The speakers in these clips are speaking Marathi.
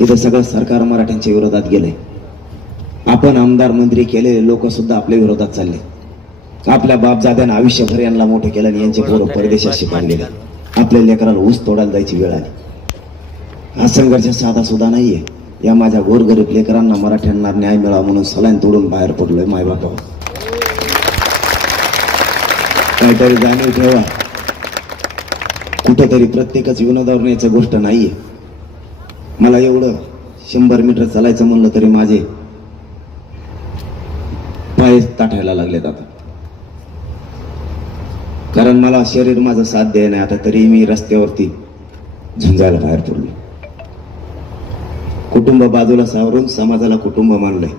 इथं सगळं सरकार मराठ्यांच्या विरोधात गेलंय. आपण आमदार मंत्री केलेले लोक सुद्धा आपल्या विरोधात चालले. आपल्या बापजाद्यानं आयुष्यभर यांना मोठं केलं आणि यांचे पोरं परदेशात शिकायला गेले. आपल्या लेकराला ऊस तोडायला जायची वेळ आली. हा संघर्ष साधा सुद्धा नाहीये. या माझ्या गोरगरीब लेकरांना मराठ्यांना न्याय मिळावा म्हणून सलाईन तोडून बाहेर पडलोय. मायबापा काहीतरी जाणीव ठेवा. कुठेतरी प्रत्येकच विनोदावर न्यायचं गोष्ट नाहीये. मला एवढं 100 मीटर चालायचं म्हणलं तरी माझे पाय ताठायला लागलेत आता. कारण मला शरीर माझं साथ द्याय नाही आता. तरी मी रस्त्यावरती झुंजायला बाहेर पडलो. कुटुंब बाजूला सावरून समाजाला कुटुंब मानलंय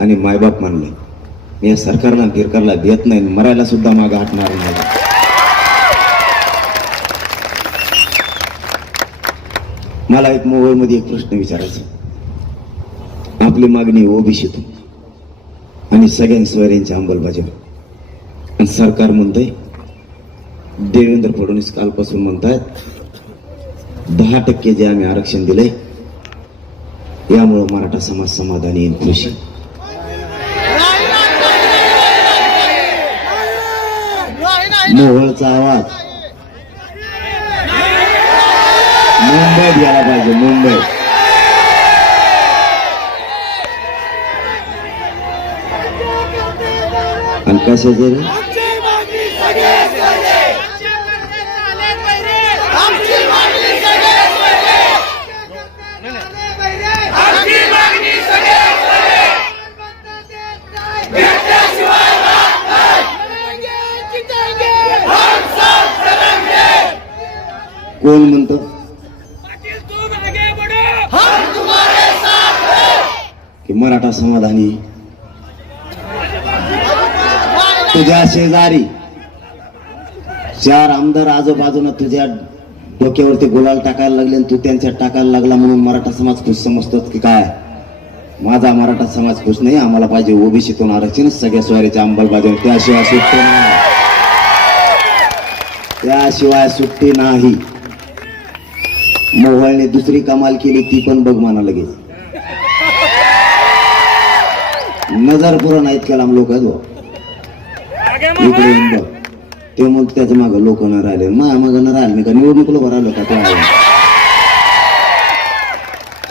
आणि मायबाप मानलंय. मी या सरकारला फिरकारला देत नाही. मरायला सुद्धा मागं हटणार नाही. मला एक मोबाईलमध्ये एक प्रश्न विचारायचा. आपली मागणी ओबीसीतून आणि सगळ्या सोयऱ्यांची अंमलबजावणी आणि सरकार म्हणतंय, देवेंद्र फडणवीस कालपासून म्हणतायत 10% जे आम्ही आरक्षण दिलंय यामुळे मराठा समाज समाधानी येईल, खुशी. मोहोळचा आवाज मुंबईत गेला पाहिजे. मुंबई आणि कशाचे रे? कोण म्हणतो की मराठा समाधानी? तुझ्या शेजारी 4 आमदार आजूबाजूला तुझ्या डोक्यावरती गुलाल टाकायला लागले आणि तू त्यांच्यात टाकायला लागला म्हणून मराठा समाज खुश समजतो की काय? माझा मराठा समाज खुश नाही. आम्हाला पाहिजे ओबीसीतून आरक्षण, सगळ्या सोयऱ्याच्या अंमलबजावणी. त्याशिवाय सुट्टी नाही. त्याशिवाय सुट्टी नाही. मोहोळने दुसरी कमाल केली ती पण बघ म्हणा लगेच. नजर पुरं नाहीत केला लोक इकडे येऊन बघ. ते मग त्याच्या मागं लोक न राहिले. माझ्या मागं न राहिले. मी का निवडणुकीला भरावलं का? त्या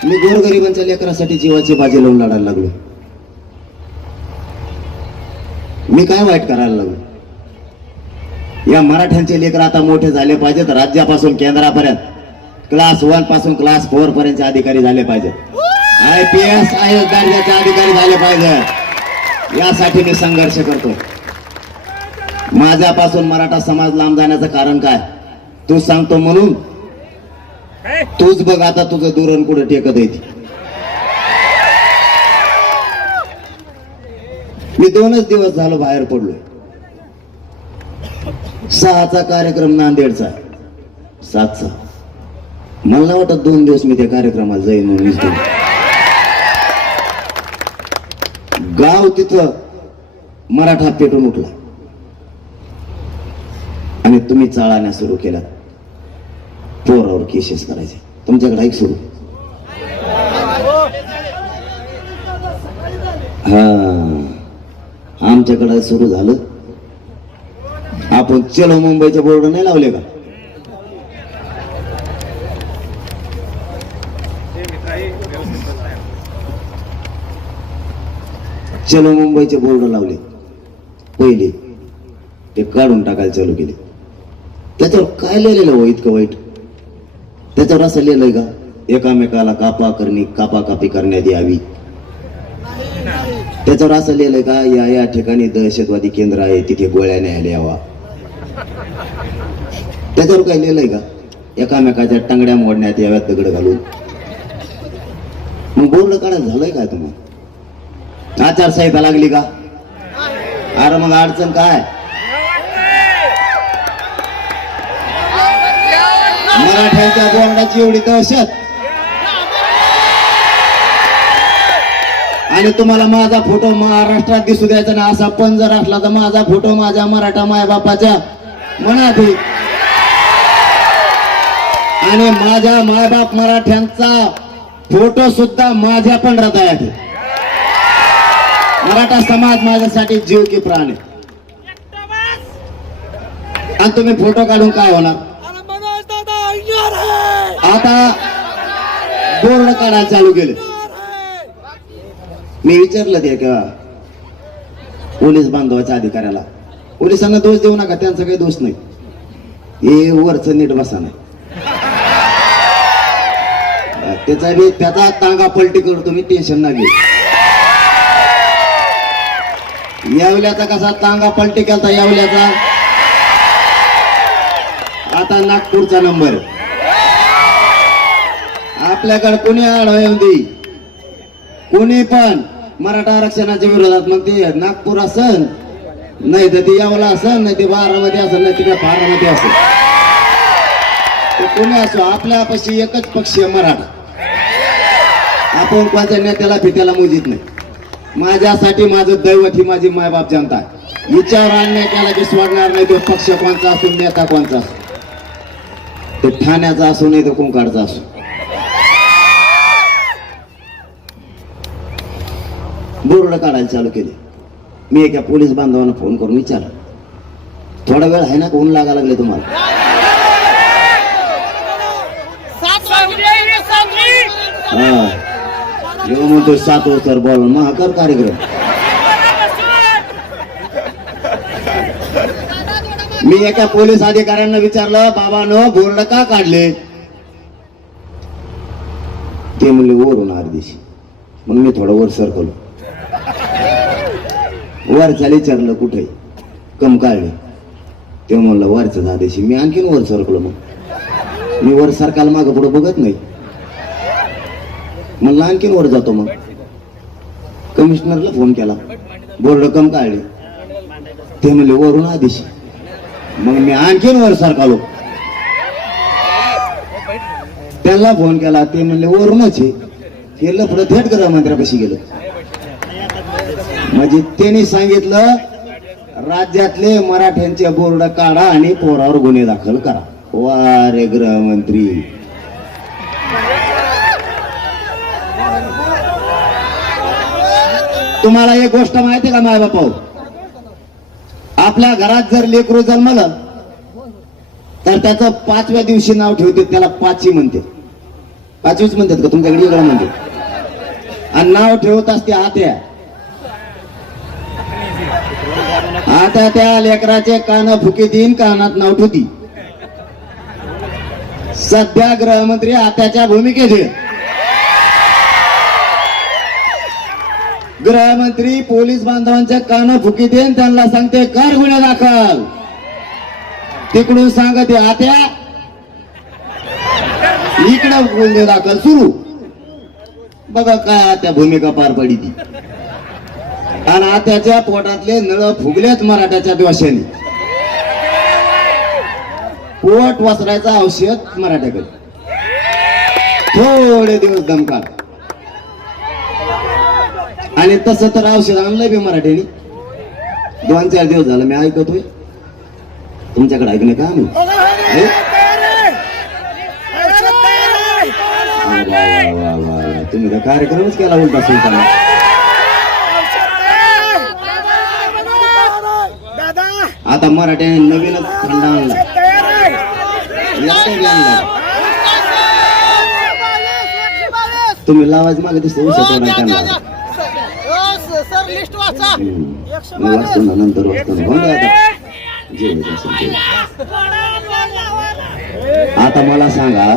मी गोरगरिबांच्या लेकरासाठी जीवाची बाजी लावून लढायला लागलो. मी काय वाईट करायला लागलो? या मराठ्यांचे लेकर आता मोठे झाले पाहिजेत. राज्यापासून केंद्रापर्यंत क्लास 1 पासून क्लास 4 पर्यंतचे अधिकारी झाले पाहिजेत. IPS IAS दर्जाचे अधिकारी झाले पाहिजेत. यासाठी मी संघर्ष करतो. माझ्यापासून मराठा समाज लांब जाण्याचं कारण काय? तू सांगतो म्हणून तूच बघ आता तुझं दुरण कुठं टेकत येते. मी 2च दिवस झालो बाहेर पडलोय. 6चा कार्यक्रम नांदेडचा, 7चा. मला नाही वाटत 2 दिवस मी त्या कार्यक्रमाला जाईन म्हणून. गाव तिथं मराठा पेटून उठला आणि तुम्ही चाळाण्या सुरू केल्यात. पोरावर केसेस करायचे. तुमच्याकडे ऐक सुरू. हा, आमच्याकडे सुरू झालं. आपण चलो मुंबईचे बोर्ड नाही लावले का? चलो मुंबईचे बोर्ड लावले पहिले. ते काढून टाकायला चालू केले. त्याच्यावर काय लिहिलेलं हो इतकं वाईट? त्याच्यावर असं लिहिलंय का एकामेकाला कापाकापी करण्यात यावी? त्याच्यावर असं लिहिलंय का या ठिकाणी दहशतवादी केंद्र आहे तिथे गोळ्या न्यायला यावा? त्याच्यावर काय लिहिलंय का एकामेकाच्या टंगड्या मोडण्यात याव्यात दगड घालून? मग बोर्ड काढायला झालंय काय तुम्हाला? आचारसंहिता लागली का? अरे मग अडचण काय? मराठ्यांच्या बोर्डाची एवढी दहशत आणि तुम्हाला माझा फोटो महाराष्ट्रात दिसू द्यायचा ना? असा पण जर असला तर माझा फोटो माझ्या मराठा मायबापाच्या मनात येईल आणि माझ्या मायबाप मराठ्यांचा फोटो सुद्धा माझ्या पण हृदयात आहे. मराठा समाज माझ्यासाठी जीव की प्राण आहे. आणि तुम्ही फोटो काढून काय होणार? आता बोर्ड काढायला चालू केले. मी विचारलं ते का पोलीस बांधवाच्या अधिकाऱ्याला, पोलिसांना दोष देऊ नका, त्यांचा काही दोष नाही, हे वरच नीट बसा नाही. त्याचा तांगा पलटी करू, तुम्ही टेन्शन ना घेऊ. यावल्याचा कसा तांगा पलटी केलता यावल्याचा, आता नागपूरचा नंबर. आपल्याकडे कोणी आढळ येऊन देई, कोणी पण मराठा आरक्षणाच्या विरोधात, मग ते नागपूर असन, नाही तर ते यावला असन, नाही ते बारामती असेल, नाही तिकडे बारामती असेल, ते कोणी असो, आपल्यापाशी एकच पक्ष आहे मराठा. आपण कोणत्या नेत्याला फित्याला मोजित नाही. माझ्यासाठी माझं दैवत ही माझी मायबाप जनता आहे. विचार आणण्या त्याला की सोडणार नाही. तो पक्ष कोणता असो, नेता कोणता असो, तो ठाण्याचा असो नाही तर कोंकाडचा असो. बोर्ड काढायला चालू केले. मी एका पोलीस बांधवांना फोन करून विचारलं, थोडा वेळ आहे ना, ऊन लागा लागले तुम्हाला? हा, जेव्हा म्हणतो 7 वाजता बोल महाकर कार्यक्रम. मी एका पोलीस अधिकाऱ्यांना विचारलं, बाबांनो बोर्ड का काढले? ते म्हणले वरून आरदेशी. म्हणून मी थोडं वर सरकलो. वरचा विचारलं कुठे, कम काढले. ते म्हणलं वरचं आदेशी. मी आणखीन वर सरकलो. मग मी वर सरकायला मागं पुढे बघत नाही. म्हणलं आणखीन वर जातो. मग कमिशनरला फोन केला, बोर्ड कम काढले. ते म्हणले वरून आदेशी. मग मी आणखीन वर सरकालो. त्यांना फोन केला, ते म्हणले वरूनच आहे. हे लफडं थेट गृहमंत्र्यापाशी गेलं. म्हणजे त्यांनी सांगितलं राज्यातले मराठ्यांचे बोर्ड काढा आणि पोरावर गुन्हे दाखल करा. वा रे गृहमंत्री. तुम्हाला एक गोष्ट माहिती का माय बापा, आपल्या घरात जर लेकरू जन्मलं तर त्याचं 5व्या दिवशी नाव ठेवते, त्याला पाची म्हणते. 5वीच म्हणतात का तुमच्याकडे? वेगळं म्हणते. आणि नाव ठेवत असते आत्या. आता त्या लेकराचे कान फुके देईन, कानात नाव ठेवती. सध्या गृहमंत्री आत्याच्या भूमिकेत आहे. गृहमंत्री पोलीस बांधवांच्या कान फुके देईन, त्यांना सांगते कर गुन्हे दाखल. तिकडून सांगते आत्या, इकडं गुन्हे दाखल सुरू. बघा काय आत्या भूमिका पार पडी ती. आणि आत्याच्या पोटातले नळ फुगलेत मराठ्याच्या द्वेषाने. पोट वसरायचं औषध मराठ्याकडे. थोडे दिवस दमकाल. आणि तसं तर औषध आणलंय बी मराठ्याने. 2-4 दिवस झालं मी ऐकतोय. तुमच्याकडे ऐकणे का आम्ही? तुम्ही तर कार्यक्रमच केला उलटा सुलताना. आता मराठ्याने नवीनच थंडा आणला. तुम्ही लावायचं मागे दिसतो वाचतो ना, नंतर वाचतो ना. आता मला सांगा,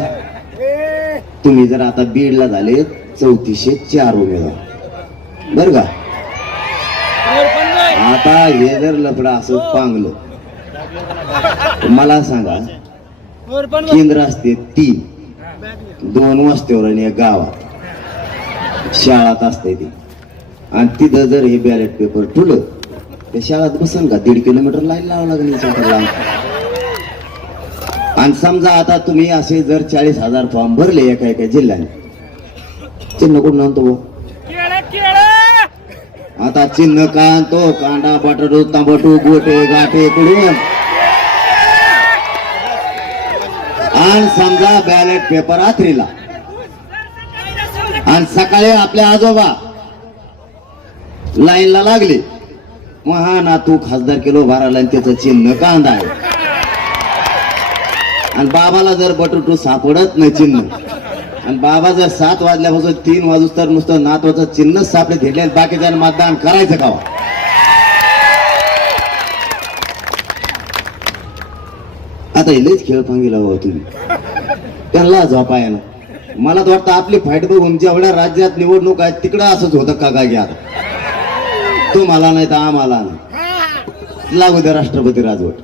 तुम्ही जर आता बीडला झाले 3404 उमेदवार, बर का? आता हे जर लफडा असं पांगलं, मला सांगा, केंद्र असते 3, 2 वस्त्यावर आणि 1 गावात. शाळात असते ती. आणि तिथं जर हे बॅलेट पेपर ठुलं, त्या शाळात बसन का? 1.5 किलोमीटर लाईन लावावं लागेल. आणि समजा आता तुम्ही असे जर 40,000 फॉर्म भरले एका जिल्ह्याने, चिन्ह कुठून आणतो? आता चिन्ह का आणतो? कांदा, बटाटो, तांबटू, गोटे गाठे कुठून? आणि समजा बॅलेट पेपर आथरीला, आणि सकाळी आपल्या आजोबा लाईनला लागले, मग हा ना तू खासदार किलो भराला आणि त्याचं चिन्ह कांदा आहे. आणि बाबाला जर बटुटू सापडत नाही चिन्ह, आणि बाबा जर 7 वाजल्यापासून 3 वाजूस तर नुसतं नातवाचं चिन्हच सापडे घेतले, बाकीच्या मतदान करायचं का? आता लयच खेळ फांगीला हो तुम्ही, त्यांना झोपाय ना. मला तर वाटतं आपली फाईट बघून जेवढ्या राज्यात निवडणूक आहेत तिकडं असंच होतं का काय घ्या, तुम्हाला नाही तर आम्हाला नाही. लागू द्या राष्ट्रपती राजवट.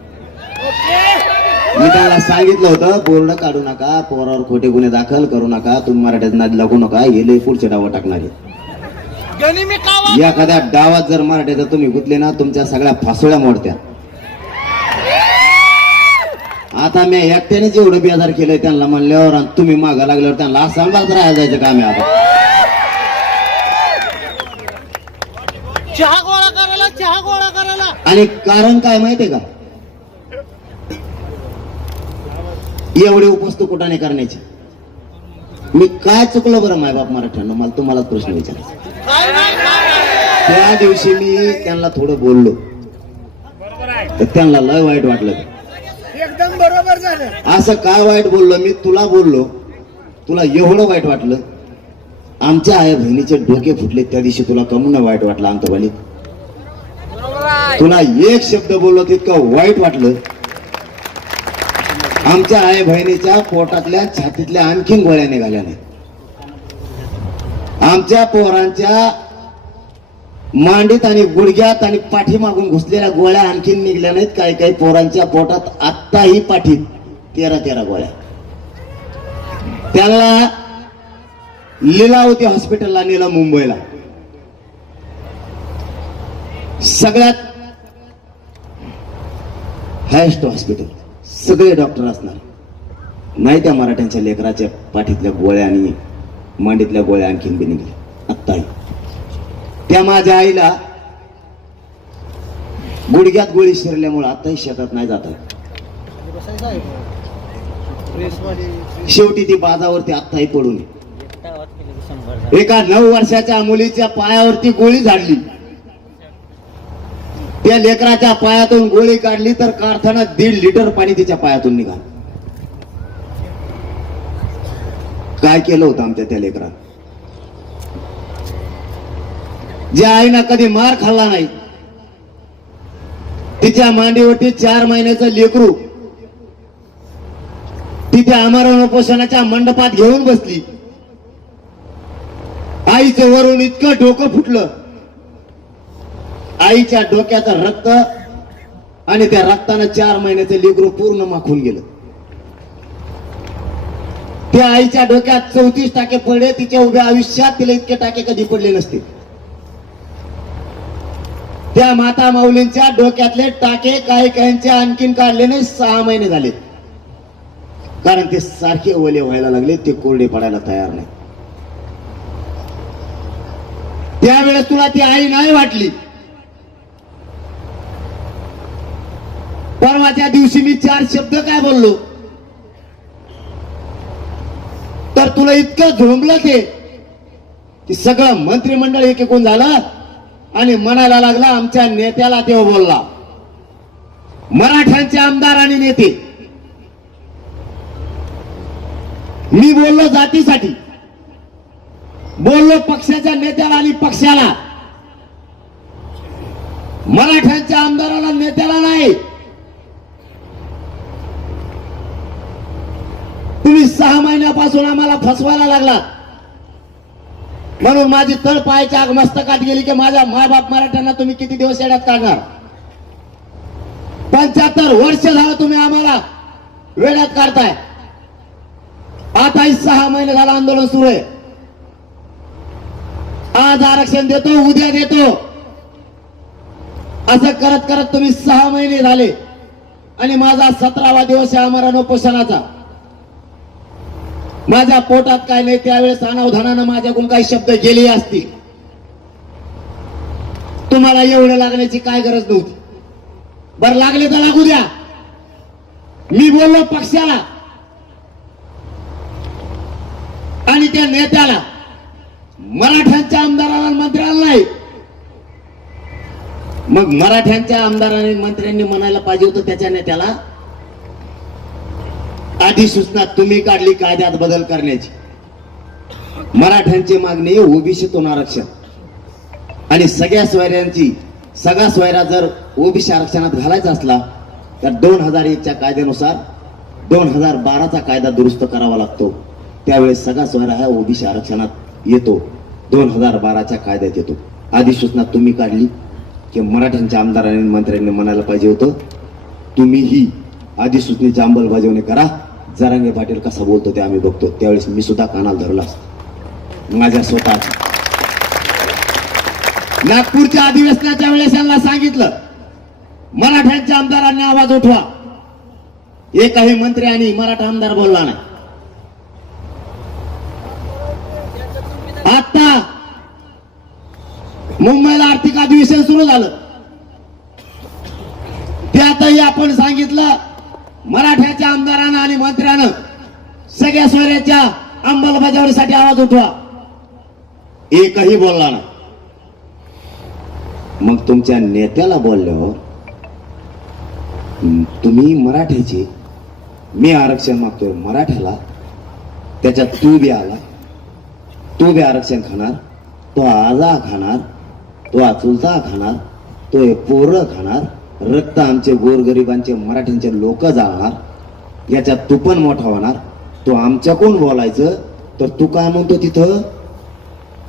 मी त्याला सांगितलं होतं बोर्ड काढू नका, पोरावर खोटे गुन्हे दाखल करू नका, तुम्ही मराठ्यात नाद लागू नका, हे पुढचे डाव टाकणार. एखाद्या डावात जर मराठ्याचा तुम्ही गुंतले ना तुमच्या सगळ्या फासोळ्या मोडत्या. आता मी एकट्याने जेवढं बेजार केलंय त्यांना म्हणल्यावर आणि तुम्ही मागा लागल्यावर त्यांना सांभाळत राहायला जायचं काम आहे. आता चहा गोळा करायला आणि कारण काय माहितीये का, एवढे उपस्थित कुठाने करण्याचे. मी काय चुकलं बरं मायबाप मराठ्यांना, मला तुम्हालाच प्रश्न विचारायचा. त्या दिवशी मी त्यांना थोडं बोललो तर त्यांना लय वाईट वाटलं. एकदम बरोबर झालं. असं काय वाईट बोललो मी? तुला बोललो, तुला एवढं वाईट वाटलं? आमच्या आई बहिणीचे डोके फुटले त्या दिवशी तुला कमून वाईट वाटलं? अंतवाली तुला एक शब्द बोललो तितकं वाईट वाटलं? आमच्या आई बहिणीच्या पोटातल्या छातीतल्या आणखीन गोळ्या निघाल्या नाही. आमच्या पोरांच्या मांडीत आणि गुडघ्यात आणि पाठीमागून घुसलेल्या गोळ्या आणखीन निघल्या नाहीत. काही काही पोरांच्या पोटात आत्ताही पाठीत 13 गोळ्या. त्याला लीलावती हॉस्पिटलला नेलं, मुंबईला. सगळ्यात हायस्ट हॉस्पिटल, सगळे डॉक्टर असणार. नाही त्या मराठ्यांच्या लेकराच्या पाठीतल्या गोळ्या आणि मांडीतल्या गोळ्या आणखीन बी निघल्या आत्ताही. त्या माझ्या आईला गुडघ्यात गोळी शिरल्यामुळे आताही शेतात नाही जात. शेवटी ती बाजावरती आत्ताही पडून एका 9 वर्षाच्या मुलीच्या पायावरती गोळी झाडली. त्या लेकराच्या पायातून गोळी काढली तर काढताना 1.5 लिटर पाणी तिच्या पायातून निघाल. काय केलं होतं आमच्या त्या लेकरानं? ज्या आईनं कधी मार खाल्ला नाही, तिच्या मांडीवरती 4 महिन्याचं लेकरू तिथे आमरण उपोषणाच्या मंडपात घेऊन बसली. आईचं वरून इतकं डोकं फुटलं, आईच्या डोक्याचं रक्त आणि त्या रक्तानं 4 महिन्याचं लेकरू पूर्ण माखून गेलं. त्या आईच्या डोक्यात 34 टाके पडले. तिच्या उभ्या आयुष्यात तिला इतके टाके कधी पडले नसते. त्या माता माऊलींच्या डोक्यातले टाके काही काहींचे आणखीन काढले नाही. 6 महिने झाले, कारण ते सारखे ओले व्हायला लागले, ते कोरडे पडायला तयार नाही. त्यावेळेस तुला ती आई नाही वाटली. परवाच्या दिवशी मी 4 शब्द काय बोललो तर तुला इतकं झोंबलं ते की सगळं मंत्रिमंडळ एकीकून झालं आणि म्हणायला लागला आमच्या नेत्याला देव बोलला. मराठ्यांचे आमदार आणि नेते, मी बोललो जातीसाठी, बोललो पक्षाच्या नेत्याला आणि पक्षाला. मराठ्यांच्या आमदाराला नेत्याला नाही. तुम्ही 6 महिन्यापासून आम्हाला फसवायला लागला, म्हणून माझी तळ पायाच्या आग मस्तकात गेली की माझ्या मायबाप मराठ्यांना तुम्ही किती दिवस येड्यात काढणार. 75 वर्ष झालं तुम्ही आम्हाला वेड्यात काढताय. आताही 6 महिने झालं आंदोलन सुरू आहे. आज आरक्षण देतो, उद्या देतो, असं करत करत तुम्ही 6 महिने झाले आणि माझा 17वा दिवस आहे आमरण उपोषणाचा. माझ्या पोटात काय नाही, त्यावेळेस अनावधानानं माझ्याकडून काही शब्द गेले असतील. तुम्हाला एवढं लागण्याची काय गरज नव्हती. बरं लागले तर लागू द्या. मी बोललो पक्षाला आणि त्या नेत्याला मराठ्यांच्या आमदारांना आणि मंत्र्यांना नाही. मग मराठ्यांच्या आमदारांनी मंत्र्यांनी म्हणायला पाहिजे होतं त्याच्या नेत्याला, अधिसूचना तुम्ही काढली कायद्यात बदल करण्याची. मराठ्यांची मागणी ओबीसीतून आरक्षण आणि सगळ्या सोयऱ्या जर ओबीसी आरक्षणात घालायचा असला तर 2001च्या कायद्यानुसार 2012चा कायदा दुरुस्त करावा लागतो. त्यावेळेस सगळा सोयरा हा ओबीसी आरक्षणात येतो, 2012च्या कायद्यात येतो. अधिसूचना तुम्ही काढली की मराठ्यांच्या आमदारांनी मंत्र्यांनी म्हणायला पाहिजे होतं तुम्ही ही अधिसूचनेची अंमलबजावणी करा. जरांगे पाटील कसा बोलतो ते आम्ही बघतो. त्यावेळेस मी सुद्धा कानाला धरला असतो माझ्या स्वतः. नागपूरच्या अधिवेशनाच्या वेळेस यांना सांगितलं मराठ्यांच्या आमदारांनी आवाज उठवा. एकही मंत्री आणि मराठा आमदार बोलला नाही. आता मुंबईला आर्थिक अधिवेशन सुरू झालं, त्यातही आपण सांगितलं मराठ्याच्या आमदारांना आणि मंत्र्यानं सगळ्या सोयऱ्याच्या अंमलबजावणीसाठी आवाज उठवा. एकही बोलला नाही. मग तुमच्या नेत्याला बोलल्यावर तुम्ही मराठ्याचे, मी आरक्षण मागतोय मराठ्याला, त्याच्यात तू बी आला, तू बी आरक्षण खाणार, तो आजा खाणार, तो चुलता खाणार, तो पोरं खाणार, रक्त आमचे गोरगरिबांचे मराठ्यांचे लोक जाणार, याच्यात तू पण मोठा होणार. तो आमच्याकडून बोलायचं तर तू काय म्हणतो तिथं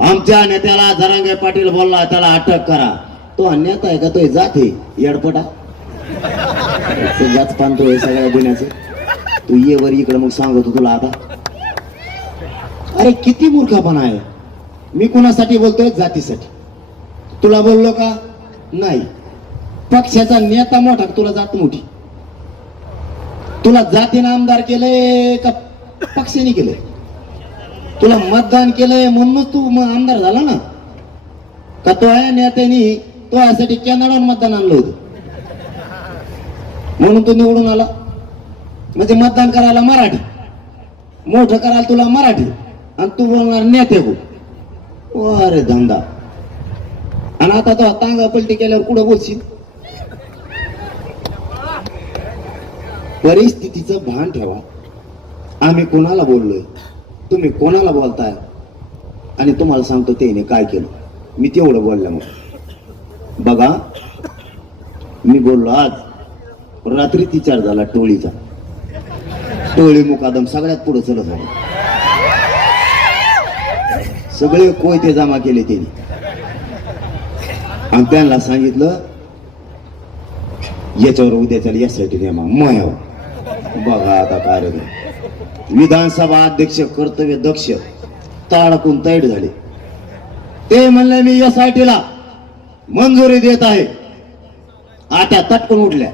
आमच्या नेत्याला जरांगे पाटील बोलला त्याला अटक करा. तो अन्याय आहे का? तो जाते येडपटा जात पानतो सगळ्या गुन्ह्याचं. तू ये वर इकडे मग सांगतो तुला आता. अरे किती मूर्खपणा आहे. मी कुणासाठी बोलतोय? जातीसाठी. तुला बोललो का? नाही. पक्षाचा नेता मोठा, तुला जात मोठी. तुला जातीनं आमदार केलंय का पक्षाने केलंय? तुला मतदान केलंय म्हणूनच तू आमदार झाला ना? का तो आहे नेत्याने तो यासाठी कॅनडाहून मतदान आणलं होतं म्हणून तो निवडून आला? म्हणजे मतदान करायला मराठी, मोठं करायला तुला मराठी, आणि तू बोलणार नेते हो. अरे धंदा. आणि आता तो तांगा पलटी केल्यावर कुठं बोलशील? परिस्थितीचं भान ठेवा. आम्ही कोणाला बोललोय, तुम्ही कोणाला बोलताय, आणि तुम्हाला सांगतो त्याने काय केलं. मी तेवढं बोललं. मग बघा, मी बोललो आज रात्री 3-4 झाला टोळीचा. टोळी मुकादम सगळ्यात पुढे चलत झाले. सगळे कोयते जमा केले त्यांनी, आणि त्यांना सांगितलं याच्यावर उद्याच्या यासाठी नेमा मायावर. बघा आता कार्यक्रम. विधानसभा अध्यक्ष कर्तव्य दक्ष ताडकून तैड झाले. ते म्हणले मी SIT ला मंजुरी देत आहे. आता तटकून उठल्या.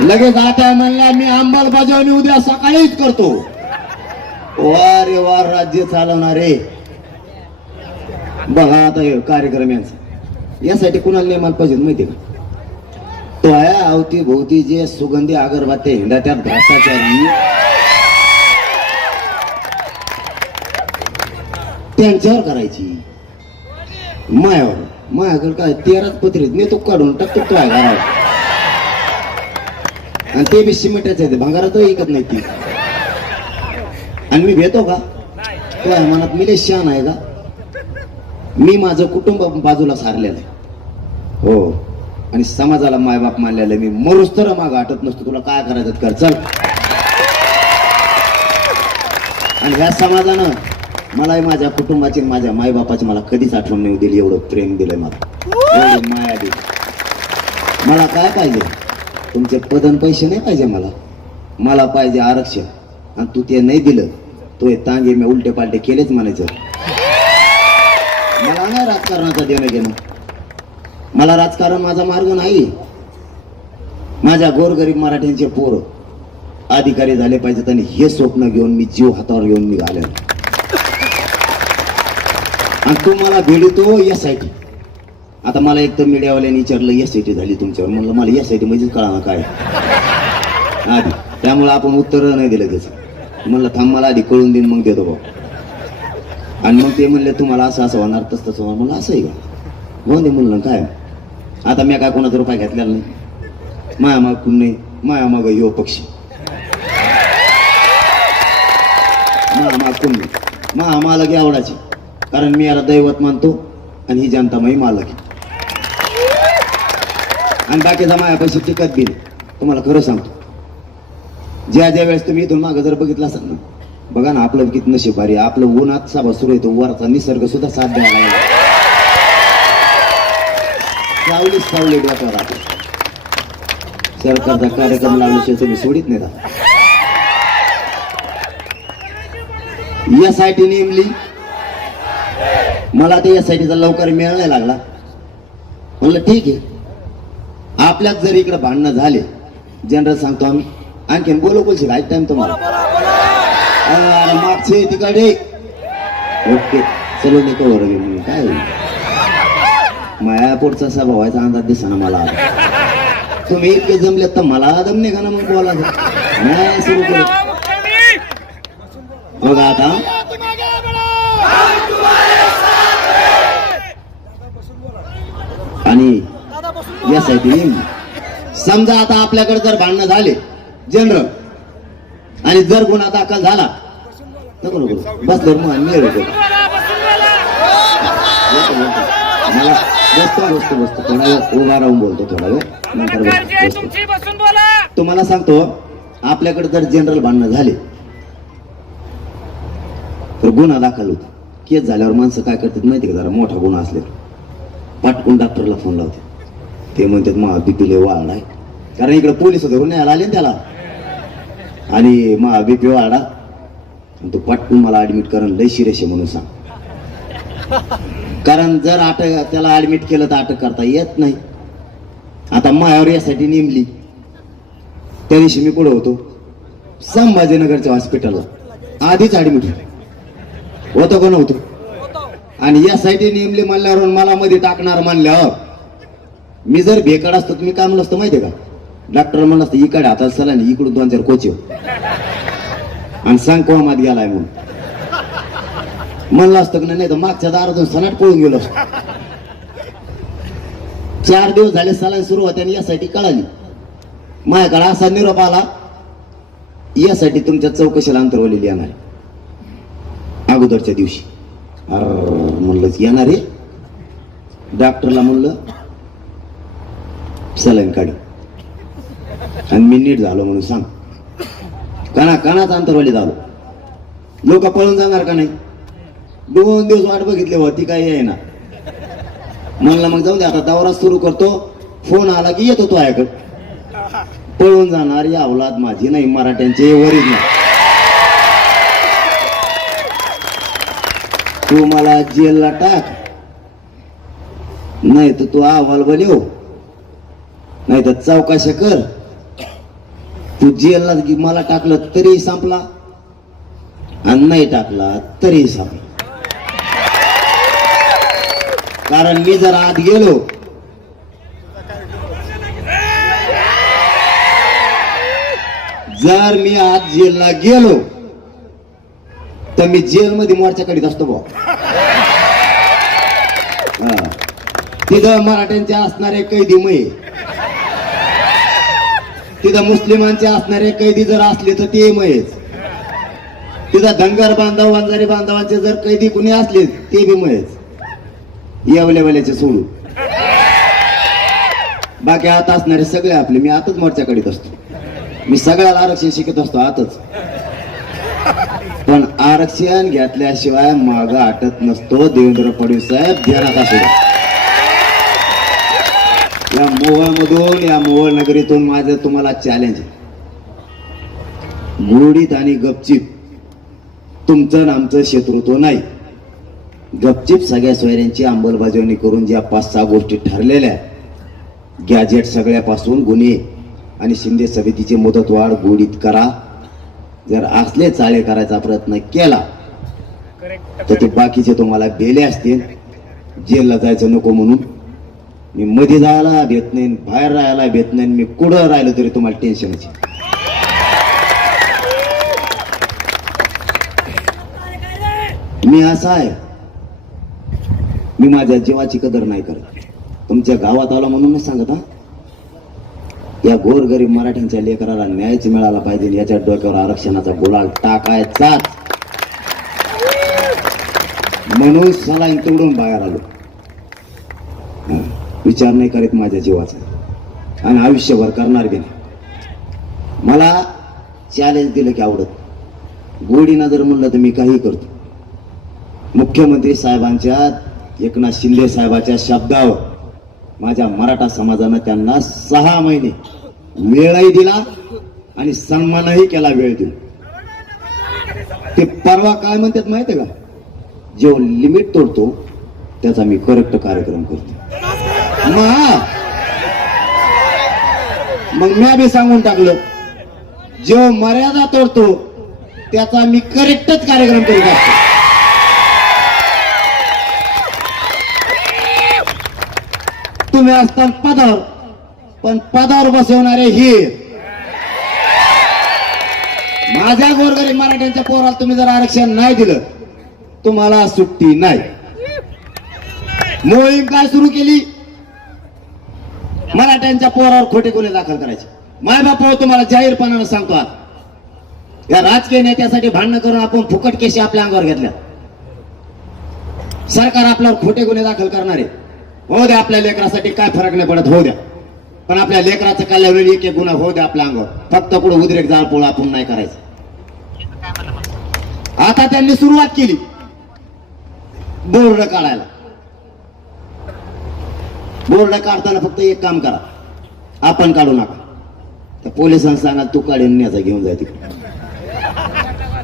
लगेच आता म्हणला मी अंमलबजावणी उद्या सकाळीच करतो. वारे वार राज्य चालवणारे. बघा आता कार्यक्रम यांचा. यासाठी कुणाला नेमाला पाहिजे माहिती का? तो आहे अवती भोवती जे सुगंधी अगरबत्ती हिंडा त्यात भ्रष्टाचारी, त्यांच्यावर करायची. मायाकडे काय 13च पत्रित मी तो काढून टाकतो तो आहे घरावर. आणि ते बी सिमेंटाचे आहे, भांगारात ऐकत नाही ती. आणि मी भेटतो का? तो आहे मनात मी लय शान आहे का? मी माझं कुटुंब बाजूला सारलेलं आहे हो, आणि समाजाला मायबाप मानलेलं. मी मरुस तर माग आटत नसतो. तुला काय करायचं कर, चल. आणि ह्या समाजानं मलाही माझ्या कुटुंबाची, माझ्या मायबापाची मला कधीच आठवण नाही दिली. एवढं प्रेम दिलंय मला, एवढी माया दिली. मला काय पाहिजे? तुमचे पदन पैसे नाही पाहिजे मला पाहिजे आरक्षण. आणि तू ते नाही दिलं, तो हे तांगे मी उलटे पालटे केलेच म्हणायचं. मला नाही राजकारणाचा देणं घेणं. मला राजकारण माझा मार्ग नाही. माझ्या गोरगरीब मराठ्यांचे पोरं अधिकारी झाले पाहिजेत, आणि हे स्वप्न घेऊन मी जीव हातावर घेऊन निघाले. आणि तू मला भेटतो SIT. आता मला एक तर मीडियावाल्याने विचारलं SIT झाली तुमच्यावर. म्हणलं मला SIT म्हणजेच कळा काय आधी. त्यामुळे आपण उत्तर नाही दिलं त्याचं. म्हणलं थांब मला आधी कळून देईन मग देतो भाऊ. आणि मग ते म्हणले तुम्हाला असं असं होणार तसं होणार. म्हणलं असं आहे का? हो नाही म्हणलं काय आता मी काय कोणाचा रुपये घेतलेला नाही, माया माग कोण नाही, माया माग यो पक्षी, माया माग कोण नाही, मा मालक आहे आवडाची, कारण मी याला दैवत मानतो आणि ही जनता माही मालक आहे. आणि बाकीचा माया पैसे टिकत बी नाही. तुम्हाला खरं सांगतो, ज्या ज्या वेळेस तुम्ही इथून मागं जर बघितलं असाल ना, बघा ना आपलं किती नशीब भारी. आपलं उन्हात सभा सुरू येतो, वरचा निसर्ग सुद्धा साथ द्यायला लागला. सावली डोक्यावर आपलं. सरकारचा कार्यक्रम लावल्याशिवाय तुम्ही सोडित नाही राहत. SIT नेमली, मला ते SITचा लवकर मेळ नाही लागला. म्हणलं ठीक आहे, आपल्यात जर इकडे भांडणं झाले, जनरल सांगतो आम्ही आणखीन बोलशील ऐक टाइम तुम्हाला मागचे तिकडे ओके चलो नाही का वर म्हणून काय माया पुढचा स्वभाव व्हायचा अंदाज दिसना मला आता. तुम्ही इतके जमले तर मला दम नाही का ना मग बोला नाही सुरू करू. बघा आता आणि यासाठी समजा आता आपल्याकडे जर भांडणं झाले जनरल आणि जर गुन्हा दाखल झाला नको नको बसलो मग मला बसतो थोडा वेळ उभा राहून बोलतो, थोडा वेळ नंतर तुम्हाला सांगतो. आपल्याकडे जर जनरल भांडणं झाले तर गुन्हा दाखल होतो. केस झाल्यावर माणसं काय करतात माहिती का, जरा मोठा गुन्हा असल्यावर पाटकून डॉक्टरला फोन लावते. ते म्हणतात मग बीपी वाढ आहे, कारण इकडे पोलिस धरून न्यायला आले त्याला, आणि मग बीपी वाढा तो पटकून मला ऍडमिट करा लय सिरियस आहे म्हणून सांग. कारण जर अटक त्याला ऍडमिट केलं तर अटक करता येत नाही. आता मायावर यासाठी नेमली, त्या दिवशी मी कुठं होतो, संभाजीनगरच्या हॉस्पिटलला आधीच ऍडमिट होतो का नव्हतो. आणि यासाठी नेमली म्हणल्यावर मला मध्ये टाकणार मानल्यावर मी जर भेकड असतो तुम्ही काय म्हणलं असतं माहितीये का, डॉक्टर म्हणलं असतं इकडे हातात चला आणि इकडून 2-4 कोच आणि सांग कोमात गेलाय म्हणून म्हणलं असतं की नाही तर मागच्या दारातून सनाट पळून गेलो असतो. 4 दिवस झाले सलाईन सुरू होते आणि यासाठी कळाली. माझ्याकडे असा निरोप आला, यासाठी तुमच्या चौकशीला अंतरवलेली येणार अगोदरच्या दिवशी. म्हणलं येणार आहे. डॉक्टरला म्हणलं सलाईन काढी आणि मी नीट झालो म्हणून सांग. कानाच अंतरवाली झालो. लोक पळून जाणार का नाही. 2 दिवस वाट बघितली होती काय आहे ना. म्हणलं मग जाऊ दे आता दौरा सुरू करतो, फोन आला की येतो तो ऐकत. पळून जाणार या औलाद माझी नाही, मराठ्यांचे वरील नाही. तू मला जेलला टाक नाही तर तू अहवाल बनव नाही तर चौकशा कर. तू जेलला मला टाकलं तरी संपला आणि नाही टाकला तरी संपला. कारण मी जर आत गेलो जर मी आत जेलला गेलो तर मी जेलमध्ये मोर्चा करीत असतो भाऊ. तिथं मराठ्यांचे असणारे कैदी मै, तिथं मुस्लिमांचे असणारे कैदी जर असले तर ते मयच, तिथं धनगर बांधव वंजारी बांधवांचे जर कैदी कुणी असले ते बी मयच. येवल्याचे सोडून बाकी आत असणारे सगळे आपले. मी आतच मोर्चा करीत असतो. मी सगळ्याला आरक्षण शिकत असतो आतच. पण आरक्षण घेतल्याशिवाय माग हटत नसतो. देवेंद्र फडणवीस साहेब ध्यानात असू द्या. या मोहोळमधून या मोहोळ नगरीतून माझं तुम्हाला चॅलेंज आहे. गुढीत आणि गपचिप तुमचं आणि आमचं शत्रुत्व नाही. गपचिप सगळ्या सोयऱ्यांची अंमलबजावणी करून ज्या 5-6 गोष्टी ठरलेल्या, गॅजेट सगळ्यापासून गुन्हे आणि शिंदे समितीची मुदतवाढ गुढीत करा. जर असले चाळे करायचा प्रयत्न केला तर ते बाकीचे तुम्हाला बेले असतील. जेलला जायचं नको म्हणून मी मध्ये जायला भेट नाही, बाहेर राहायला भेट नाही. मी कुठं राहिलो तरी तुम्हाला टेन्शनच. मी असा आहे, मी माझ्या जीवाची कदर नाही करत. तुमच्या गावात आला म्हणूनच सांगत हा, या गोरगरीब मराठ्यांच्या लेकराला न्यायच मिळाला पाहिजे, याच्या डोक्यावर आरक्षणाचा गुलाल टाकायचाच म्हणून सलाईन तोडून बाहेर आलो. विचार नाही करीत माझ्या जीवाचा आणि आयुष्यभर करणार बी नाही. मला चॅलेंज दिलं की आवडत, गोडीनं जर म्हणलं तर मी काही करतो. मुख्यमंत्री साहेबांच्या, एकनाथ शिंदे साहेबाच्या शब्दावर माझ्या मराठा समाजानं त्यांना 6 महिने वेळही दिला आणि सन्मानही केला. वेळ देऊन ते परवा काय म्हणतात माहितीये का, जो लिमिट तोडतो त्याचा मी करेक्ट कार्यक्रम करतो. मग मी बी सांगून टाकलं, जो मर्यादा तोडतो त्याचा मी करेक्टच कार्यक्रम करीत असतो. तुम्ही असताल पदावर, पण पदावर बसवणारे हे माझ्या गोरगरीब मराठ्यांच्या पोराला तुम्ही जर आरक्षण नाही दिलं, तुम्हाला सुट्टी नाही. मोहीम काय सुरू केली, मराठ्यांच्या पोरावर खोटे गुन्हे दाखल करायचे. मायबापावर तुम्हाला जाहीरपणानं सांगतो, या राजकीय नेत्यासाठी भांडणं करून आपण फुकट केशी आपल्या अंगावर घेतल्या. सरकार आपल्यावर खोटे गुन्हे दाखल करणार आहे. हो द्या, आपल्या लेकरासाठी काय फरक नाही पडत, हो द्या, पण आपल्या लेकराचं कल्याण एक एक गुन्हा हो द्या आपल्या अंगावर. फक्त पुढे उद्रेक जाळपोळ आपण नाही करायचं. आता त्यांनी सुरुवात केली बोर्ड काढायला. बोर्ड काढताना फक्त एक काम करा, आपण काढू नका. तर पोलिसांना सांगा तू काढून न्याचा घेऊन जाय तिकडे,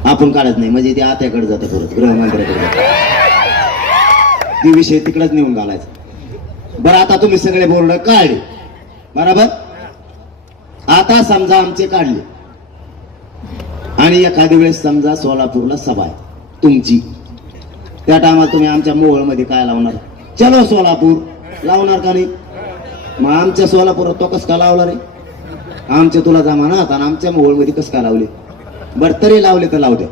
आपण काढत नाही. म्हणजे ते आत्याकडे जातं, परत गृहमंत्र्याकडे जातं, ती विषय तिकडेच नेऊन घालायचा. बरं, आता तुम्ही सगळे बोर्ड काढले बरोबर. आता समजा आमचे काढले आणि एखाद्या वेळेस समजा सोलापूरला सभा आहे तुमची, त्या टायमाला तुम्ही आमच्या मोहोळमध्ये काय लावणार, चलो सोलापूर लावणार का नाही? मग आमच्या सोलापुरात तो कस का लावला रे, आमच्या तुला जमानात आणि आमच्या मोहोळमध्ये कस का लावले? बरं, तरी लावले तर लावू द्या,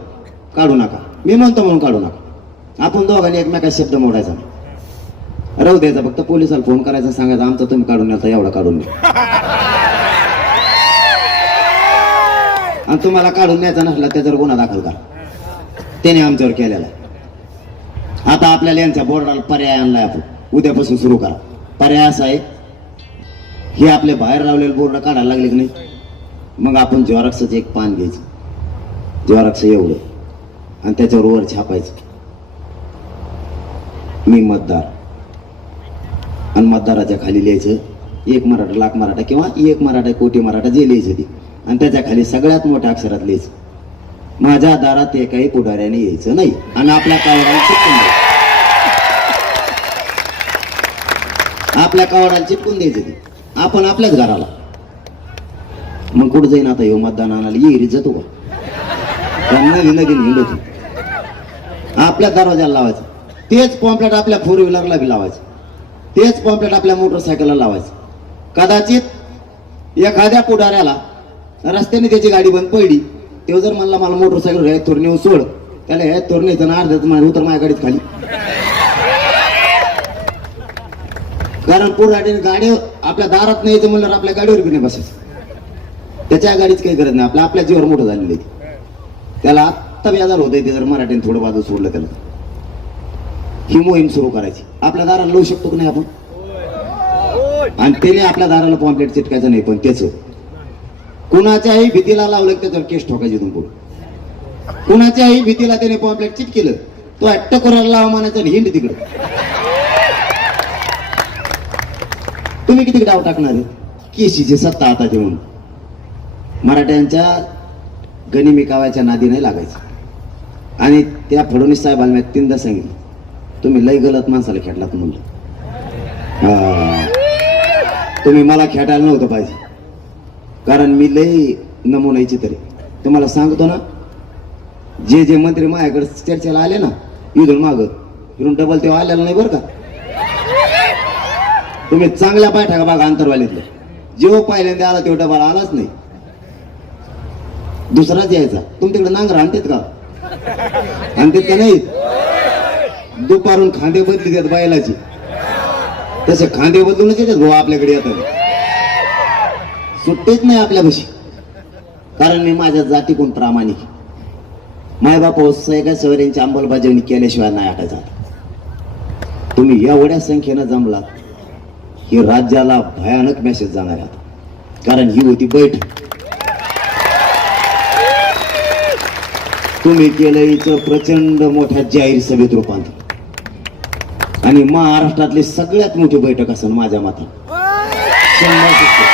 काढू नका. मी म्हणतो म्हणून काढू नका. आपण दोघांनी एकमेका शब्द मोडायचा, राहू द्यायचा. फक्त पोलिसाला फोन करायचा, सांगायचं आमचं तुम्ही काढून येता, एवढा काढून द्या. आणि तुम्हाला काढून न्यायचा नसला त्याच्यावर गुन्हा दाखल करा. त्याने आमच्यावर केलेला. आता आपल्याला यांच्या बोर्डाला पर्याय आणलाय, आपण उद्यापासून सुरू करा. पर्याय असा आहे, हे आपले बाहेर लावलेले बोर्ड काढायला लागले की नाही, मग आपण झेरॉक्सचं एक पान घ्यायचं, झेरॉक्स एवढं, आणि त्याच्यावर वर छापायचं मी मतदार, आणि मतदाराच्या खाली लिहायचं 1 मराठा लाख मराठा किंवा 1 मराठा कोटी मराठा, जे लिहायचं ते, आणि त्याच्या खाली सगळ्यात मोठ्या अक्षरात लिहायचं, माझ्या दारात एकाही पुढाऱ्याने यायचं नाही. आणि आपल्या कावडाला चिटकून द्यायचं, आपल्या कावडाला चिटकून द्यायचं ते, आपण आपल्याच घराला. मग कुठं जाईन आता येऊ मतदान आणायला, येईल जातो का नदी हिंडत, आपल्या दरवाजाला लावायचं. तेच पॉम्पलेट आपल्या 4 व्हीलरला बी लावायचं, तेच पॉम्पलेट आपल्या मोटरसायकलला लावायचं. कदाचित एखाद्या पुढाऱ्याला रस्त्याने त्याची गाडी बंद पडली, तेव्हा जर म्हणला मला मोटरसायकल ह्या थोर नेऊन सोड, त्याला ह्या थोर न्यायचं ना, अर्ध्यात उतर माझ्या गाडीत खाली. कारण पुढाऱ्याने गाडी आपल्या दारात नाही यायचं म्हणलं, आपल्या गाडीवर बी नाही बसायचं. त्याच्या गाडीच काही गरज नाही, आपल्या जीवर मोठं झालेलं आहे. त्याला आत्ता व्याजार होतंय ते जर मराठीने थोडं बाजू सोडलं त्याला. ही मोहीम सुरू करायची. आपल्या दाराला लावू शकतो की नाही आपण? आणि त्याने आपल्या दाराला पॉम्पलेट चिटकायचं नाही, पण त्याच कुणाच्याही भीतीला लावलं की त्याच्यावर केस ठोकायची. इथून पुढे कुणाच्याही भीतीला त्याने पॉम्पलेट चिटकेलं, तो टकोराला लावा म्हणायचं आणि हिंड तिकडे. तुम्ही किती डाव टाकणार आहे? केशीची सत्ता आता ते म्हणून मराठ्यांच्या गनिमी कावायच्या नादी नाही लागायचं. आणि त्या फडणवीस साहेबांना मी 3दा सांगितलं, तुम्ही लय गलत माणसाला खेळलात म्हणलं. तुम्ही मला खेळायला नव्हतं पाहिजे, कारण मी लय नमुनायची. तरी तुम्हाला सांगतो ना, जे जे मंत्री माझ्याकडे चर्चेला आले ना, इथून माग इथून डबल तेव्हा आलेला नाही बरं का. तुम्ही चांगल्या पाय टाका बघा अंतरवालीतलं, जेव्हा पहिल्यांदा आला तेव्हा डबल आलाच नाही, दुसराच यायचा. तुमच्याकडे नांगर आणतात का? आणतात का नाही? दुपारून खांदे बदली देत बैलाचे, तसे खांदे बदलूनच येतात भाऊ आपल्याकडे येतात. सुट्टीच नाही आपल्यापाशी, कारण मी माझ्या जातीकडून प्रामाणिक. मायबाप सगळ्या सवऱ्यांची अंमलबजावणी केल्याशिवाय नाही आटायचा. तुम्ही एवढ्या संख्येनं जमलात की राज्याला भयानक मेसेज जाणार आहे. कारण ही होती बैठक. तुम्ही केलं हिचं प्रचंड मोठ्या जाहीर सभेत रूपांतर, आणि महाराष्ट्रातली सगळ्यात मोठी बैठक असेल माझ्या मतात. 100%.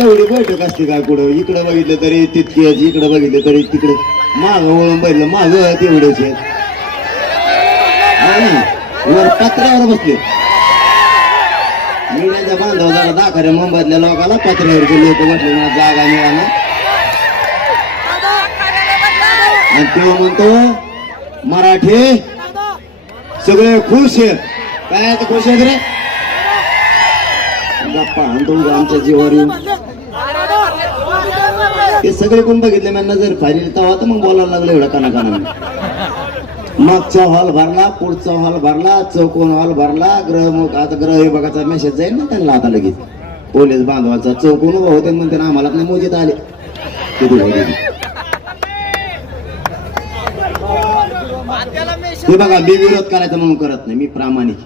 एवढी बैठक असते काय कुठं? इकडे बघितलं तरी तितकेच, इकडे बघितलं तरी तिकडे, माग वळून बघितलं माग तेवढेच आहेत. वर पत्र्यावर बसले मीडियाचा बांधव जरा दाखवल्या मुंबईतल्या लोकांना, पत्र्यावरचे लोक बसले मला जागा मिळाला, आणि तो म्हणतो मराठी सगळे खुश आहेत. काय आता खुश आहेत रे? गप्पा आणतो आमच्या जीवावर येऊन. ते सगळे कोण बघितले मी नजर फायली तेव्हा तर मग बोलायला लागलं एवढा काना. मागचा हॉल भरला, पुढचा हॉल भरला, चौकोन हॉल भरला, ग्रह आता ग्रह विभागाचा मेसेज जाईल ना त्यांना आता लगेच. पोलीस बांधवाचा चौकोन उभा होते म्हणते ना आम्हाला नाही मोजीत आले किती होते. ते बघा मी विरोध करायचा म्हणून करत नाही, मी प्रामाणिक,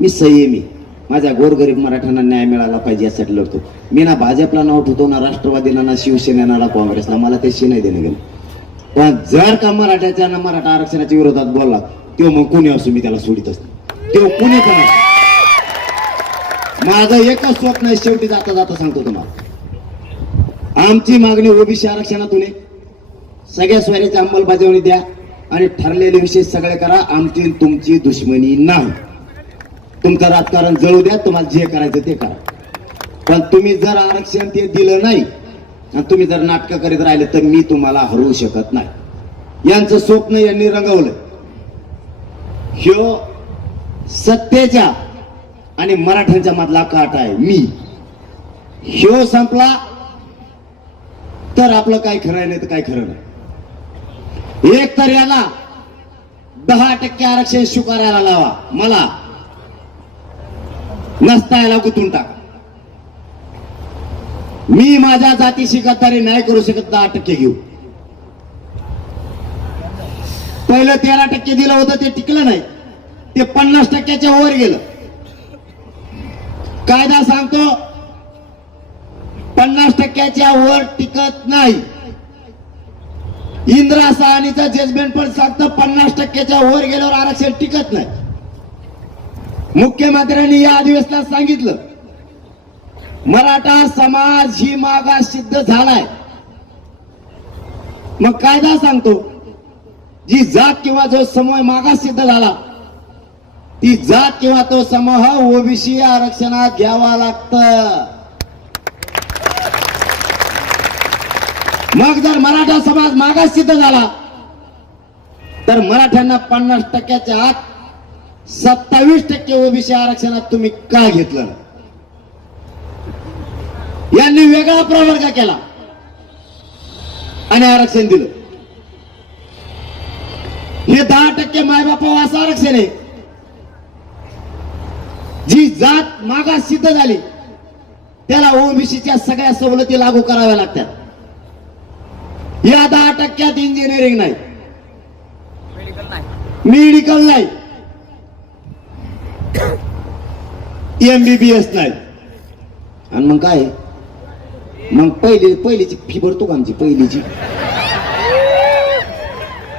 मी संयमी. माझ्या गोरगरीब मराठ्यांना न्याय मिळाला पाहिजे यासाठी लढतो मी. ना भाजपला नाव ठेवतो, ना राष्ट्रवादीला, ना शिवसेनेला, ना काँग्रेसला. मला त्याशी नाही देणं गेलं. पण जर का मराठ्याच्या ना मराठा आरक्षणाच्या विरोधात बोलला तो मग कोणी असो मी त्याला सोडित असतो. तो कोणी पण असो. माझं एकच स्वप्न आहे, शेवटी जाता जाता सांगतो तुम्हाला, आमची मागणी ओबीसी आरक्षणातून सगळ्या स्वारीची अंमलबजावणी द्या आणि ठरलेले विषय सगळे करा. आमची तुमची दुश्मनी नाही. तुमचं राजकारण जळू द्या, तुम्हाला जे करायचं ते करा. पण तुम्ही जर आरक्षण ते दिलं नाही आणि तुम्ही जर नाटकं करीत राहिले तर मी तुम्हाला हरवू शकत नाही. यांचं स्वप्न यांनी रंगवलं. ह्यो सत्तेच्या आणि मराठ्यांच्या मधला काट आहे. मी ह्यो संपला तर आपलं काय खरं नाही तर काय खरं नाही. एक तर याला 10% आरक्षण स्वीकारायला लावा, मला नसता याला गुंतून टाक. मी माझ्या जातीशी गद्दारी नाही करू शकत. 10% घेऊ. पहिलं 13% दिलं होतं ते टिकलं नाही, ते 50%च्या वर गेलं. कायदा सांगतो 50%च्या वर टिकत नाही. इंदिरा सहानीचं जजमेंट पण सांगतं 50%च्या वर गेल्यावर आरक्षण टिकत नाही. मुख्यमंत्र्यांनी या अधिवेशनात सांगितलं मराठा समाज ही मागास सिद्ध झालाय. मग कायदा सांगतो जी जात किंवा जो समूह मागास सिद्ध झाला ती जात किंवा तो समूह ओबीसी आरक्षणात घ्यावा लागतं. मग जर मराठा समाज मागास सिद्ध झाला तर मराठ्यांना 50%च्या आत 27% ओबीसी आरक्षणात तुम्ही का घेतलं? यांनी वेगळा प्रवर्ग केला आणि आरक्षण दिलं. हे 10% मायबापा असं आरक्षण आहे. जी जात मागास सिद्ध झाली त्याला ओबीसीच्या सगळ्या सवलती लागू कराव्या लागतात. या 10% इंजिनिअरिंग नाही, मेडिकल नाही, MBBS नाही. आणि मग काय? मग पहिलीची फी भरतो का? आमची पहिलीची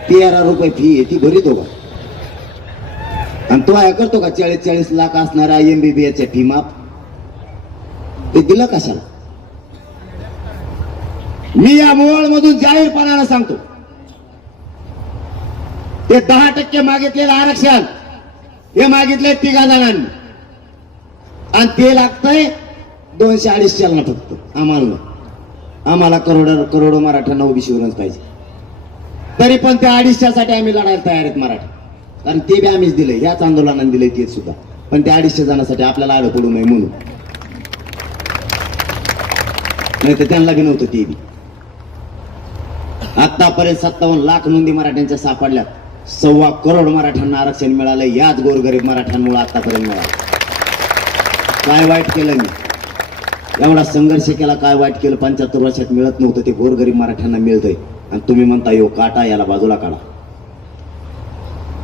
13 रुपये फी आहे ती भरितो का? आणि तो काय करतो का 40-40 लाख असणारा MBBS फी माफ? ते दिलं कशाला? मी या मोहोळ मधून जाहीरपणानं सांगतो ते 10% मागितलेलं आरक्षण हे मागितले 3 जणांनी आणि ते लागतंय 200-250 ना फक्त आम्हाला करोडो मराठ्यांना ओबीसीवरच पाहिजे. तरी पण त्या 250 साठी आम्ही लढायला तयार आहेत मराठी. कारण ते बी आम्हीच दिले, याच आंदोलनाने दिले ते सुद्धा. पण त्या 250 जणांसाठी आपल्याला आड पडू नये म्हणून, नाही तर त्यांना बी नव्हतं ते बी. आतापर्यंत 57 लाख नोंदी मराठ्यांच्या सापडल्यात. 1.25 करोड मराठ्यांना आरक्षण मिळालं. याच गोरगरीब मराठ्यांमुळे आतापर्यंत मिळालं. काय वाईट केलं मी? एवढा संघर्ष केला, काय वाईट केलं? 75 वर्षात मिळत नव्हतं ते गोरगरीब मराठ्यांना मिळतंय. आणि तुम्ही म्हणता यो काटा, याला बाजूला काढा.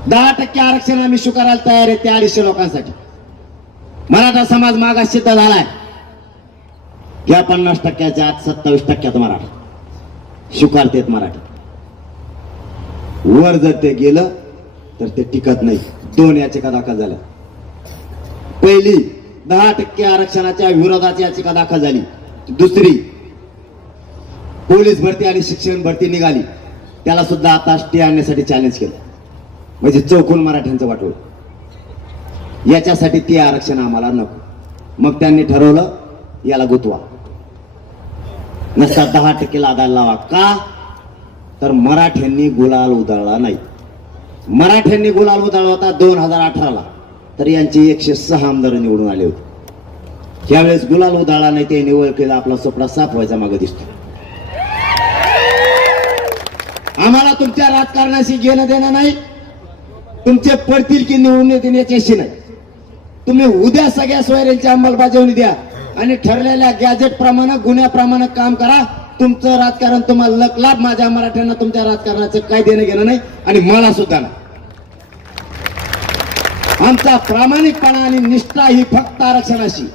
10% आरक्षण आम्ही स्वीकारायला तयार आहे त्या 250 लोकांसाठी. मराठा समाज मागास सिद्ध झालाय. या 50%च्या आत 27% मराठा स्वीकारतेत. मराठा वर जर ते गेलं तर ते टिकत नाही. 2 याचिका दाखल झाल्या. पहिली 10% आरक्षणाच्या विरोधात याचिका दाखल झाली. दुसरी पोलीस भरती आणि शिक्षण भरती निघाली, त्याला सुद्धा आता स्टे आणण्यासाठी चॅलेंज केलं. म्हणजे चौकून मराठ्यांचं वाटोळ. याच्यासाठी ते आरक्षण आम्हाला नको. मग त्यांनी ठरवलं याला गुतवा, नसता 10% लादायला लावा. का? तर मराठ्यांनी गुलाल उधळला नाही. मराठ्यांनी गुलाल उधळला होता 2018ला, तर यांची 106 आमदार निवडून आले होते. त्यावेळेस गुलाल उधळला नाही, ते निवड केला. आपला सोपडा साफ व्हायचा मागे दिसतो. आम्हाला तुमच्या राजकारणाशी घेणं देणं नाही. तुमचे पडतील की निवडून येतील याच्याशी नाही. तुम्ही उद्या सगळ्या सोयऱ्यांची अंमलबजावणी द्या आणि ठरलेल्या गॅजेट प्रमाणे, गुन्ह्याप्रमाणे काम करा. तुमचं राजकारण तुम्हाला लक लाभ. माझ्या मराठ्यांना तुमच्या राजकारणाचं काय देणं घेणं नाही आणि मला सुद्धा नाही. आमचा प्रामाणिकपणा आणि निष्ठा ही फक्त आरक्षणाशी.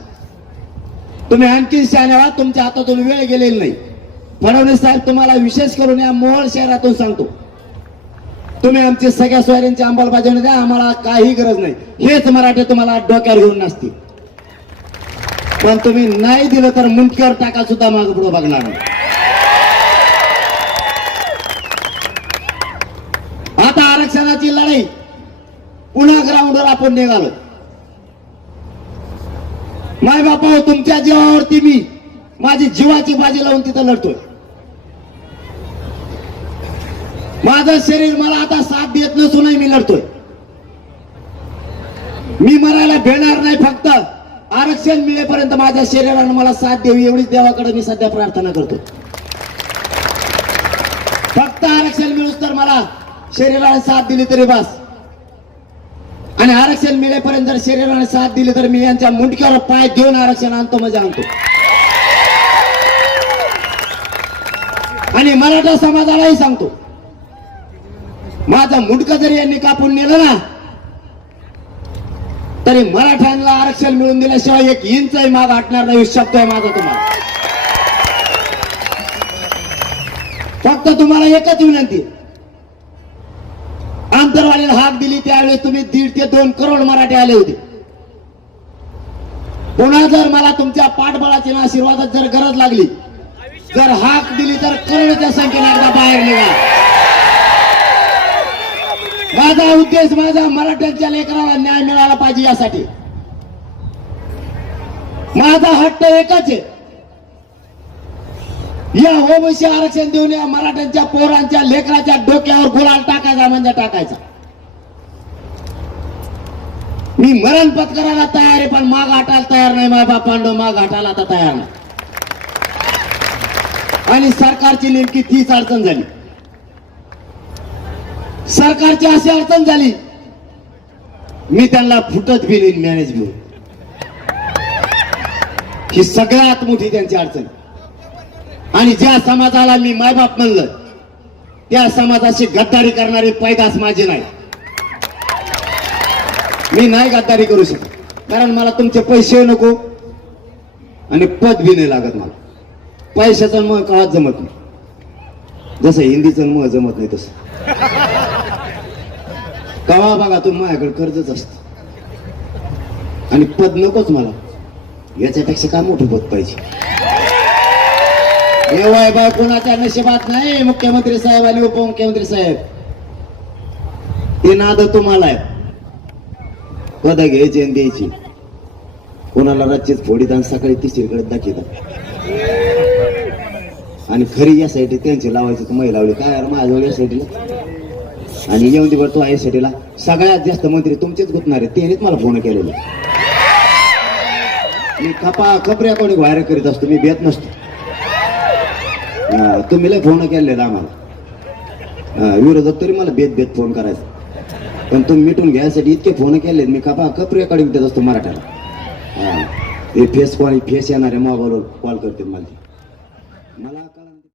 तुम्ही आणखी शहाणे व्हा. तुमच्या हातातून वेळ गेलेली नाही. फडणवीस साहेब, तुम्हाला विशेष करून या मोहोळ शहरातून सांगतो, तुम्ही आमची सगळ्या सोयऱ्यांची अंमलबजावणी द्या. आम्हाला काही गरज नाही. हेच मराठे तुम्हाला डोक्यावर घेऊन नसतील. पण तुम्ही नाही दिलं तर मुंडक्यावर टाका सुद्धा मागे पुढे बघणार नाही. आता आरक्षणाची लढाई पुन्हा ग्राउंडवर आपण निघालो. माय बापा, तुमच्या जीवावरती मी माझी जीवाची बाजी लावून तिथं लढतोय. माझं शरीर मला आता साथ देत नसूनही मी लढतोय. मी मरायला भेटणार नाही. फक्त आरक्षण मिळेपर्यंत माझ्या शरीरानं मला साथ द्यावी एवढीच देवाकडे मी सध्या प्रार्थना करतो. फक्त आरक्षण मिळूच तर मला शरीराने साथ दिली तरी बस. आणि आरक्षण मिळेपर्यंत जर शरीराने साथ दिली तर मी यांच्या मुंडक्यावर पाय देऊन आरक्षण आणतो म्हणजे आणतो. आणि मराठा समाजालाही सांगतो, माझं मुंडकं जरी यांनी कापून नेलं ना, तरी मराठ्यांना आरक्षण मिळून दिल्याशिवाय 1 इंचही माग हटणार नाही. शब्द आहे माझा तुम्हाला. फक्त तुम्हाला एकच विनंती, आंतरवालीला हाक दिली त्यावेळेस तुम्ही 1.5 ते 2 करोड मराठे आले होते. पुन्हा जर मला तुमच्या पाठबळाची आशीर्वादात जर गरज लागली, जर हाक दिली तर करोडच्या संख्येने एकदा बाहेर निघा. माझा उद्देश माझ्या मराठ्यांच्या लेकराला न्याय मिळाला पाहिजे यासाठी. माझा हट्ट एकच आहे, या ओबीसी आरक्षण देऊन या मराठ्यांच्या पोरांच्या लेकराच्या डोक्यावर गुलाल टाकायचा म्हणजे टाकायचा. मी मरण पत्करायला तयार आहे, पण माग हटायला तयार नाही. माझ्या बापांनो माग हटायला आता तयार नाही. आणि सरकारची नेमकी तीच अडचण झाली. सरकारची अशी अडचण झाली, मी त्यांना फुटत बी नाही, मॅनेज बी. ही सगळ्यात मोठी त्यांची अडचण. आणि ज्या समाजाला मी मायबाप म्हणलं, त्या समाजाशी गद्दारी करणारी पैदास माझी नाही. मी नाही गद्दारी करू शकत, कारण मला तुमचे पैसे नको आणि पद बी नाही लागत. मला पैशाचं मग कवाच जमत नाही. जसं हिंदीचं मग जमत नाही तसं. कवा बघा तुम्ही माझ्याकडे कर्जच असत आणि पद नकोच मला. याच्यापेक्षा काय मोठं पद पाहिजे. हे वैभव कोणाच्या नशिबात नाही. मुख्यमंत्री साहेब आणि उपमुख्यमंत्री साहेब, ते नाद तुम्हाला आहे. पद घ्यायची आणि द्यायची. कोणाला रातचीच फोडीत आणि सकाळी तिसरीकडे दाखवतात. आणि खरी यासाठी त्यांची लावायची तर मै लावली काय माझ्याजवळ यासाठीला. आणि येऊन दे बरं तो यासाठीला. सगळ्यात जास्त मंत्री तुमचेच गुतणार आहे. त्यांनीच मला फोन केलेला. मी खपऱ्या कोणी व्हायरल करीत असतो, मी भेट नसतो. तुम्ही लय फोन केलेला आम्हाला विरोधक, तरी मला भेट फोन करायचा. पण तो मिटून घ्यायसाठी इतके फोन केले मी कप रेकॉर्डिंग देत असतो मराठ्याला. हा. हे फेस येणाऱ्या मोबाईलवर कॉल करते मला कळलं